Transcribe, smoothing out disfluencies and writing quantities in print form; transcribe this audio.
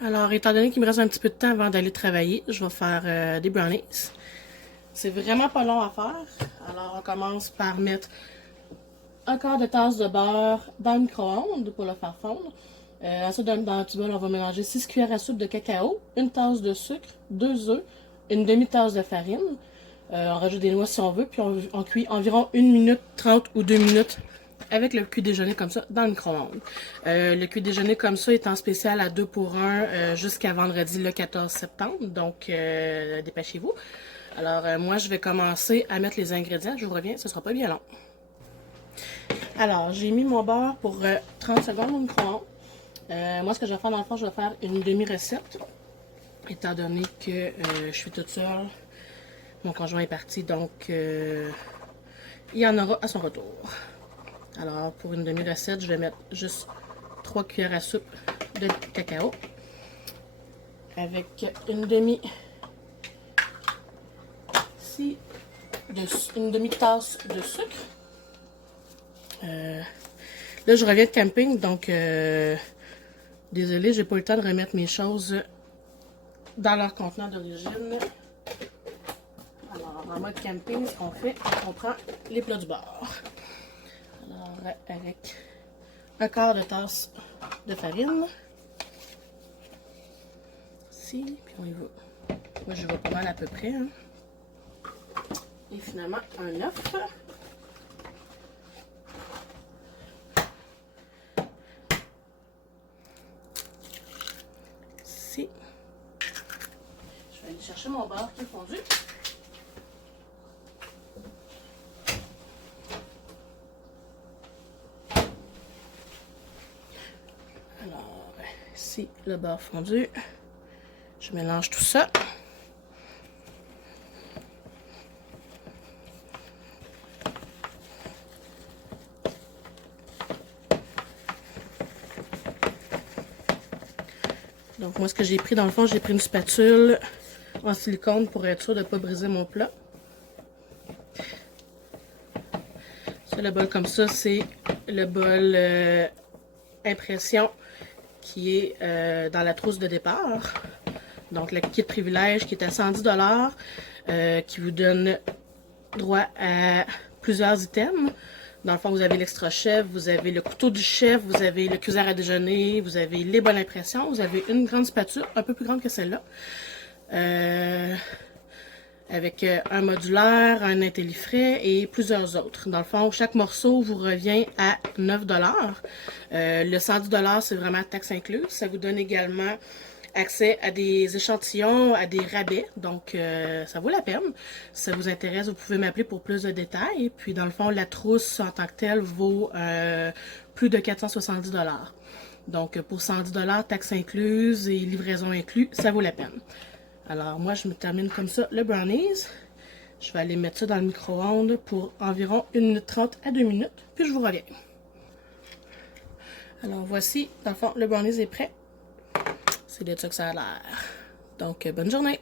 Alors, étant donné qu'il me reste un petit peu de temps avant d'aller travailler, je vais faire des brownies. C'est vraiment pas long à faire. Alors, on commence par mettre un quart de tasse de beurre dans le micro-ondes pour le faire fondre. Ensuite, dans un petit bol, on va mélanger 6 cuillères à soupe de cacao, une tasse de sucre, 2 œufs, une demi-tasse de farine. On rajoute des noix si on veut, puis on cuit environ 1 minute 30 ou 2 minutes avec le cuit déjeuner comme ça dans le micro-ondes. Le cuit déjeuner comme ça est en spécial à 2 pour 1 jusqu'à vendredi le 14 septembre, donc dépêchez-vous. Alors moi je vais commencer à mettre les ingrédients, je vous reviens, ce sera pas bien long. Alors j'ai mis mon beurre pour 30 secondes au micro-ondes. Moi ce que je vais faire dans le fond, je vais faire une demi-recette, étant donné que je suis toute seule. Mon conjoint est parti, donc il y en aura à son retour. Alors, pour une demi-recette, je vais mettre juste 3 cuillères à soupe de cacao avec une demi-tasse de sucre. Là, je reviens de camping, donc désolée, j'ai pas eu le temps de remettre mes choses dans leur contenant d'origine. Alors, en mode camping, ce qu'on fait, on prend les plats du bord. Alors, avec un quart de tasse de farine. Ici, puis on y va. Moi, je vais pas mal à peu près. Hein. Et finalement, un œuf. Ici. Je vais aller chercher mon beurre qui est fondu. Alors, ici, le beurre fondu. Je mélange tout ça. Donc moi, ce que j'ai pris, dans le fond, j'ai pris une spatule en silicone pour être sûr de ne pas briser mon plat. Ça, le bol comme ça, c'est le bol impression qui est dans la trousse de départ. Donc le kit privilège qui est à 110 $, qui vous donne droit à plusieurs items. Dans le fond, vous avez l'extra chef, vous avez le couteau du chef, vous avez le cuiseur à déjeuner, vous avez les bonnes impressions, vous avez une grande spatule, un peu plus grande que celle-là, avec un modulaire, un intellifrais et plusieurs autres. Dans le fond, chaque morceau vous revient à 9 $. Le 110 $, c'est vraiment taxe incluse. Ça vous donne également accès à des échantillons, à des rabais, donc ça vaut la peine. Si ça vous intéresse, vous pouvez m'appeler pour plus de détails. Puis dans le fond, la trousse en tant que telle vaut plus de 470 $. Donc pour 110 $, taxes incluses et livraison inclus, ça vaut la peine. Alors moi, je me termine comme ça le brownies. Je vais aller mettre ça dans le micro-ondes pour environ 1 minute 30 à 2 minutes, puis je vous reviens. Alors voici, dans le fond, le brownies est prêt. C'est de ça que ça a l'air. Donc, bonne journée!